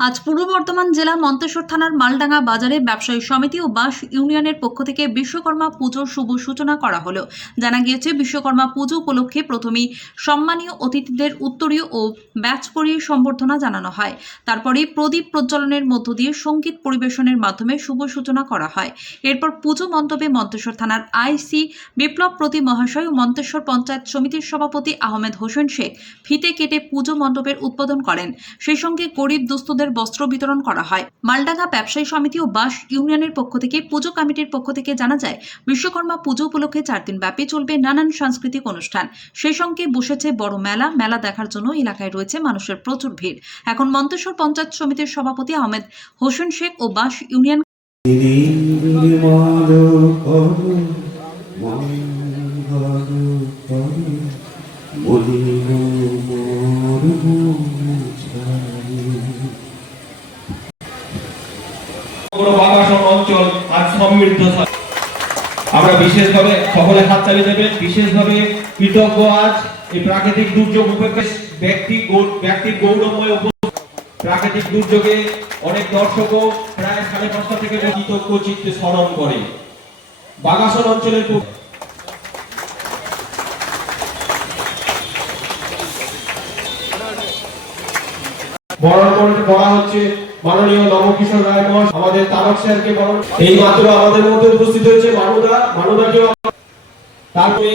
আজ পূর্ব বর্ধমান জেলা মন্তেশ্বর থানার মালডাঙ্গা বাজারে ব্যবসায়ী সমিতি ও বাস ইউনিয়নের পক্ষ থেকে বিশ্বকর্মা পুজোর শুভ সূচনা করা হলো। জানা গিয়েছে, বিশ্বকর্মা পুজো উপলক্ষে প্রথমেই সম্মানীয় অতিথিদের উত্তরীয় ও ব্যাচ পরিয়ে সম্বর্ধনা জানানো হয়। তারপরেই প্রদীপ প্রজ্বলনের মধ্য দিয়ে সঙ্গীত পরিবেশনের মাধ্যমে শুভ সূচনা করা হয়। এরপর পুজো মণ্ডপে মন্তেশ্বর থানার আইসি বিপ্লব প্রতি মহাশয় ও মন্তেশ্বর পঞ্চায়েত সমিতির সভাপতি আহমেদ হোসেন শেখ ফিতে কেটে পুজো মণ্ডপের উদ্বোধন করেন। সেই সঙ্গে গরিব দুস্থদের বস্ত্র বিতরণ করা হয়। মালডাঙ্গা ব্যবসায়ী সমিতি ও বাস ইউনিয়নের পক্ষ থেকে পুজো কমিটির পক্ষ থেকে জানা যায়, বিশ্বকর্মা পুজো উপলক্ষে 4 দিন ব্যাপী চলবে নানান সাংস্কৃতিক অনুষ্ঠান। সেই সঙ্গে বসেছে বড় মেলা দেখার জন্য এলাকায় রয়েছে মানুষের প্রচুর ভিড়। এখন মন্তেশ্বর পঞ্চায়েত সমিতির সভাপতি আহমেদ হোসেন শেখ ও বাস ইউনিয়ন অঞ্চল আজ সমৃদ্ধ। আমরা বিশেষভাবে সকলে হাত চালিয়ে দেবেন। বিশেষভাবে কৃতজ্ঞ আজ এই প্রাকৃতিক দুর্যোগ উপেক্ষা ব্যক্তির গৌরবময় প্রাকৃতিক দুর্যোগে অনেক দর্শকও প্রায় 5:30 থেকে কৃতজ্ঞ চিত্তে স্মরণ করে। বাগাসন অঞ্চলের বরণ করা হচ্ছে মাননীয় নবকিশোর রায় মহাশয়, আমাদের তারক স্যারকে বরণ। এই মাত্র আমাদের মধ্যে উপস্থিত হয়েছে মানুদাকে, তারপরে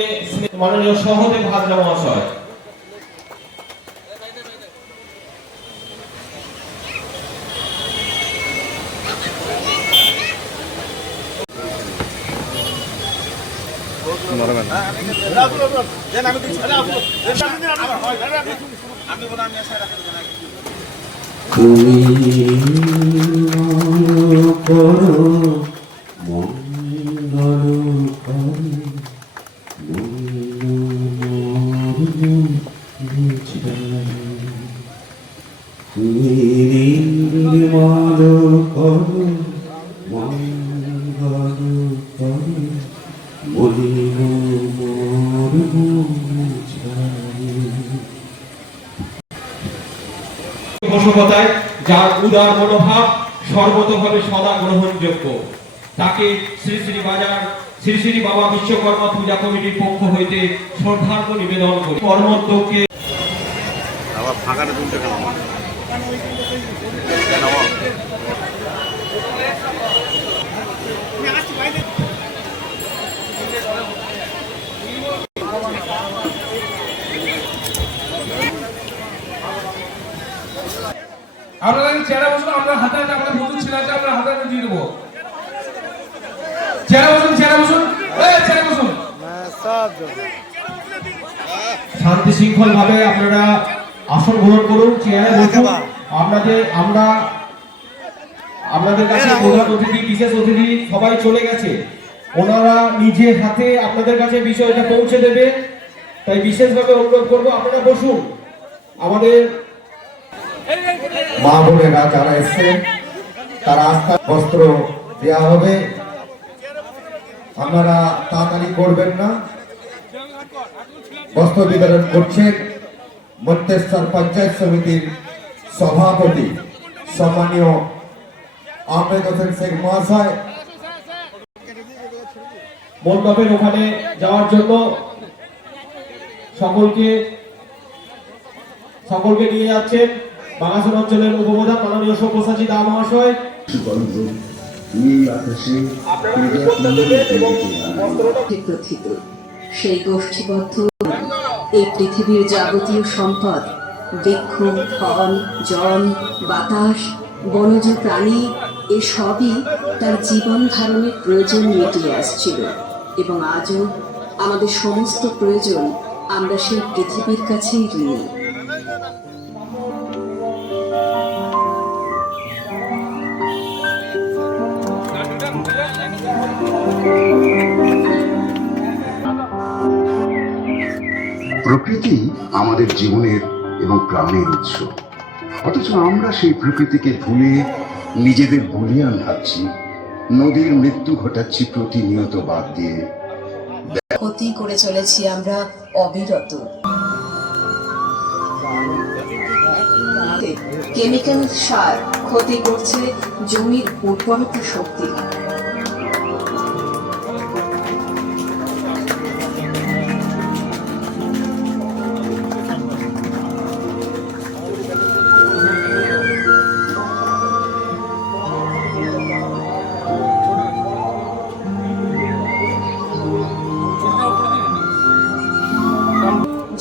মাননীয় সহদেব হাজরা মহাশয়। তুমি করো মঙ্গল তুমি নির্মল করো মঙ্গল করো বলিল মোর বসবতায় যার উদার মনোভাব সর্বতভাবে সদা গ্রহণযোগ্য, তাকে শ্রী শ্রী বাবা বিশ্বকর্মা পূজা কমিটির পক্ষ হইতে শ্রদ্ধার্ঘ নিবেদন করি। কর্মোদ্যোগকে আবার ফাঁকাটা তুলতে কেন আপনারা চেহারা বসুন, আমরা হাতে হাতে আমাদের নতুন ছেলে আছে, আমরা হাতে হাতে দিয়ে দেবো। চেহারা বসুন, চেহারা বসুন, চেহারা বসুন। শান্তি শৃঙ্খল ভাবে আপনারা আসন গ্রহণ করুন, চেয়ারে বসুন। আপনাদের কাছে প্রধান অতিথি, বিশেষ অতিথি সবাই চলে গেছে, ওনারা নিজে হাতে আপনাদের কাছে বিষয়টা পৌঁছে দেবে। তাই বিশেষভাবে অনুরোধ করবো আপনারা বসুন। আমাদের মা বোনেরা যারা এসছে তারা আস্থা বস্ত্র দেওয়া হবে, আপনারা তাড়াতাড়ি করবেন না। বস্ত্র বিতরণ করছেন মন্তেশ্বর পঞ্চায়েত সমিতির সভাপতি সম্মানীয় আহমেদ হোসেন শেখ মহাশয়। মণ্ডপের ওখানে যাওয়ার জন্য সকলকে নিয়ে যাচ্ছেন বাগাসন অঞ্চলের উপপ্রধান মাননীয় সব্যসাচী দা মহাশয়। সেই গোষ্ঠীবদ্ধ এই পৃথিবীর যাবতীয় সম্পদ, বৃক্ষ, ফল, জল, বাতাস, বনজ প্রাণী, এসবই তার জীবন ধারণের প্রয়োজন মিটিয়ে আসছিল এবং আজও আমাদের সমস্ত প্রয়োজন আমরা সেই পৃথিবীর কাছেই ঋণী। প্রকৃতি আমাদের জীবনের এবং প্রাণের উৎস, অথচ আমরা সেই প্রকৃতিকে ভুলে নিজেদের বলিয়ান ভাবছি, নদীর মৃত্যু ঘটাচ্ছি প্রতিনিয়ত বাদ দিয়ে। ক্ষতি করে চলেছি আমরা অবিরত। কেমিক্যাল সার ক্ষতি করছে জমির উর্বরতা শক্তি।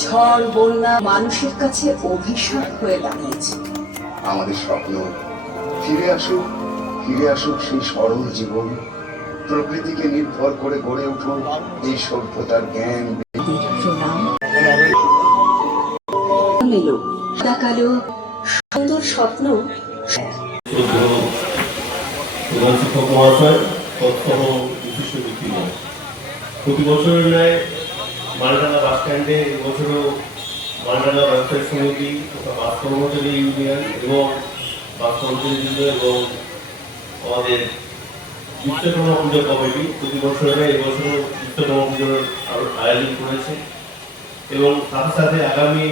ঝড় বন্যা মানুষের কাছে অভিশাপ হয়ে দাঁড়িয়েছে। আমাদের স্বপ্ন ফিরে আসুক সেই সরল জীবন। প্রকৃতিকে নির্ভর করে গড়ে উঠুন এই সভ্যতার জ্ঞান। প্রণাম এলো কালো সুন্দর স্বপ্ন। প্রধান শিক্ষক মহাশয়, তৎসহ বিশিষ্ট ব্যক্তিগণ, প্রতি বছরের ন্যায় মালডাঙ্গা বাস স্ট্যান্ডে এবছরও মালডাঙ্গা ব্যবসায়ী সমিতি তথা বাস কর্মচারী ইউনিয়ন এবং বাস কর্মচারী ইউনিয়ন এবং আমাদের বিশ্বকর্মা পূজা কমিটি প্রতি বছরের এবছরও বিশ্বকর্মা পুজোর আয়োজন করেছে এবং সাথে সাথে আগামী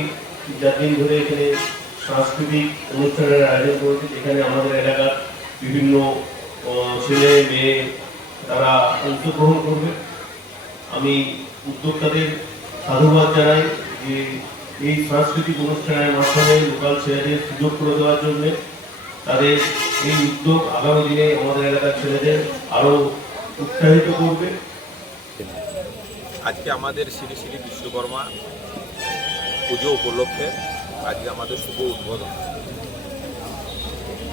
4 দিন ধরে এখানে সাংস্কৃতিক অনুষ্ঠানের আয়োজন করেছে, যেখানে আমাদের এলাকার বিভিন্ন ছেলে মেয়ে তারা অংশগ্রহণ করবে। আমি উদ্যোক্তাদের সাধুবাদ জানাই যে এই সাংস্কৃতিক অনুষ্ঠানের মাধ্যমে লোকাল ছেলেদের সুযোগ করে দেওয়ার জন্য। তাদের এই উদ্যোগ আগামী দিনে আমাদের এলাকার ছেলেদের আরও উৎসাহিত করবে। আজকে আমাদের শ্রী শ্রী বিশ্বকর্মা পুজো উপলক্ষে আজকে আমাদের শুভ উদ্বোধন।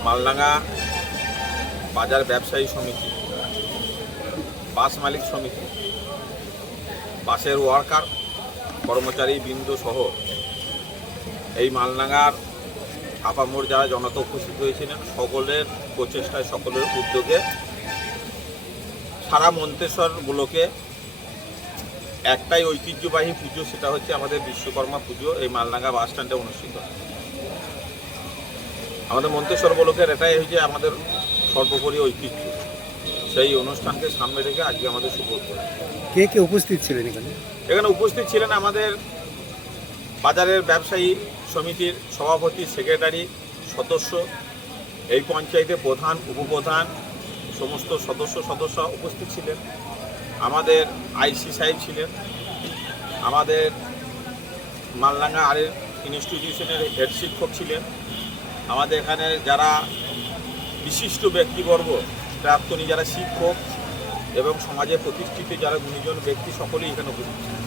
মালডাঙ্গা বাজার ব্যবসায়ী সমিতি, বাস মালিক সমিতি, বাসের ওয়ার্কার কর্মচারী বৃন্দ সহ এই মালডাঙ্গার আপামর যারা জনতা উপস্থিত হয়েছিলেন, সকলের প্রচেষ্টায় সকলের উদ্যোগে সারা মন্তেশ্বর ব্লকে একটাই ঐতিহ্যবাহী পুজো, সেটা হচ্ছে আমাদের বিশ্বকর্মা পুজো এই মালডাঙ্গা বাস স্ট্যান্ডে অনুষ্ঠিত। আমাদের মন্তেশ্বর ব্লকের এটাই হচ্ছে আমাদের সর্বোপরি ঐতিহ্য। সেই অনুষ্ঠানকে সামনে রেখে আজকে আমাদের শুভ উদ্বোধন। কে কে উপস্থিত ছিলেন এখানে? এখানে উপস্থিত ছিলেন আমাদের বাজারের ব্যবসায়ী সমিতির সভাপতি, সেক্রেটারি, সদস্য, এই পঞ্চায়েতের প্রধান, উপপ্রধান, সমস্ত সদস্য উপস্থিত ছিলেন। আমাদের আইসি সাহেব ছিলেন, আমাদের মালডাঙ্গা আর্ট ইনস্টিটিউশনের হেড শিক্ষক ছিলেন, আমাদের এখানে যারা বিশিষ্ট ব্যক্তিবর্গ, প্রাক্তনী যারা শিক্ষক এবং সমাজে প্রতিষ্ঠিত যারা গুণীজন ব্যক্তি, সকলেই এখানে উপস্থিত ছিলেন।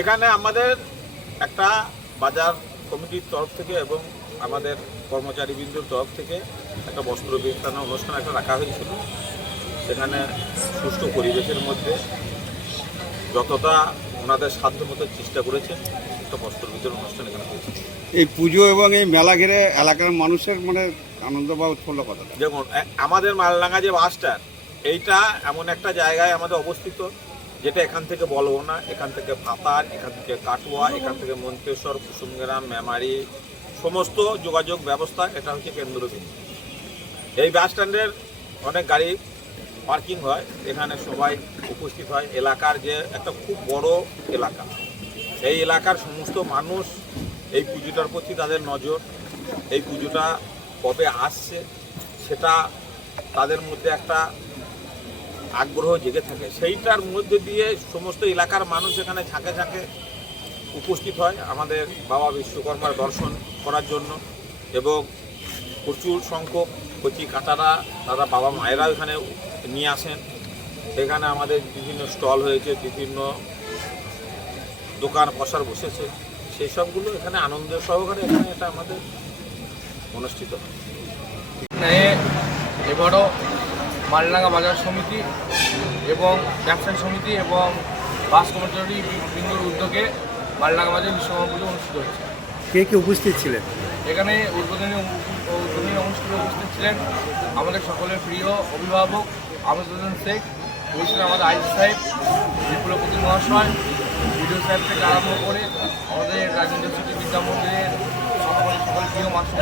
এখানে আমাদের একটা বাজার কমিটির তরফ থেকে এবং আমাদের কর্মচারীবৃন্দর তরফ থেকে একটা বস্ত্র বিতরণ অনুষ্ঠান একটা রাখা হয়েছিল। সেখানে সুষ্ঠু পরিবেশের মধ্যে যতটা ওনাদের সাধ্য মতো চেষ্টা করেছেন একটা বস্ত্র বিতরণ অনুষ্ঠান এখানে হয়েছে। এই পুজো এবং এই মেলা ঘিরে এলাকার মানুষের মানে আনন্দ বা উৎফুল্ল কথা। যেমন আমাদের মালডাঙ্গা যে বাস স্ট্যান্ড, এইটা এমন একটা জায়গায় আমাদের অবস্থিত যেটা এখান থেকে বলবো না, এখান থেকে ভাতার, এখান থেকে কাটুয়া, এখান থেকে মন্তেশ্বর, কুসুমগ্রাম, মেমারি, সমস্ত যোগাযোগ ব্যবস্থা এটা হচ্ছে কেন্দ্রবিন্দু। এই বাস স্ট্যান্ডের অনেক গাড়ি পার্কিং হয়, এখানে সবাই উপস্থিত হয়। এলাকার যে একটা খুব বড় এলাকা, এই এলাকার সমস্ত মানুষ এই পুজোটার প্রতি তাদের নজর, এই পুজোটা কবে আসছে সেটা তাদের মধ্যে একটা আগ্রহ জেগে থাকে। সেইটার মধ্যে দিয়ে সমস্ত এলাকার মানুষ এখানে ঝাঁকে ঝাঁকে উপস্থিত হয় আমাদের বাবা বিশ্বকর্মার দর্শন করার জন্য। এবং প্রচুর সংখ্যক কচি কাটারা, তারা বাবা মায়েরাও এখানে নিয়ে আসেন। এখানে আমাদের বিভিন্ন স্টল হয়েছে, বিভিন্ন দোকান পসার বসেছে, সেই সবগুলো এখানে আনন্দের সহকারে এখানে এটা আমাদের অনুষ্ঠিত হয়। এবারও মালডাঙ্গা বাজার সমিতি এবং ব্যবসায়ী সমিতি এবং বাস কর্মচারী বৃন্দর উদ্যোগে মালডাঙ্গা বাজার বিশ্বকর্মা পুজো অনুষ্ঠিত হচ্ছে। কে কে উপস্থিত ছিলেন এখানে? উদ্বোধনী অনুষ্ঠানে উপস্থিত ছিলেন আমাদের সকলের প্রিয় অভিভাবক আহমেদ হোসেন শেখ, উপস্থিত আমাদের আইসি সাহেব, বিপ্লবপতি মহাশয়, বিডিও সাহেব থেকে আরম্ভ করে আমাদের রাজেন্দ্র সিটি বিদ্যা মন্দিরের সকল প্রিয় মাস্টার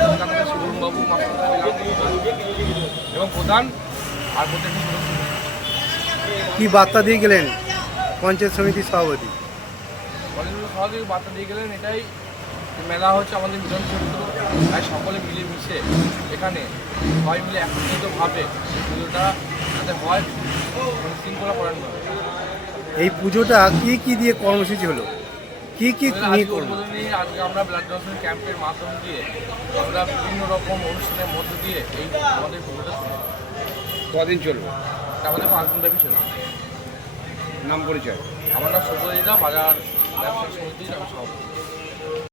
শিববাবু মাস্টার এবং প্রধান আর প্রত্যেকটি সদস্য। কি বার্তা দিয়ে গেলেন পঞ্চায়েত সমিতির সভাপতি? সভাপতি বার্তা দিয়ে গেলেন এটাই এই মেলা হচ্ছে আমাদের মিলন ক্ষেত্র, তাই সকলে মিলেমিশে এখানে সবাই মিলে একত্রিতভাবে পুজোটা যাতে হয় শৃঙ্খলা করেন। এই পুজোটা কি দিয়ে কর্মসূচি হলো, কি নিয়ে করবো? আজকে আমরা ব্লাড ডোনেশন ক্যাম্পের মাধ্যম দিয়ে আমরা বিভিন্ন রকম অনুষ্ঠানের মধ্য দিয়ে এই আমাদের পুজোটা কদিন চলবে? আমাদের 5 দিন ব্যাপী চলবে। নাম পরিচয়? আমার নাম সত্যজিৎ, বাজার ব্যবসায়িক সমিতির আমি সভাপতি।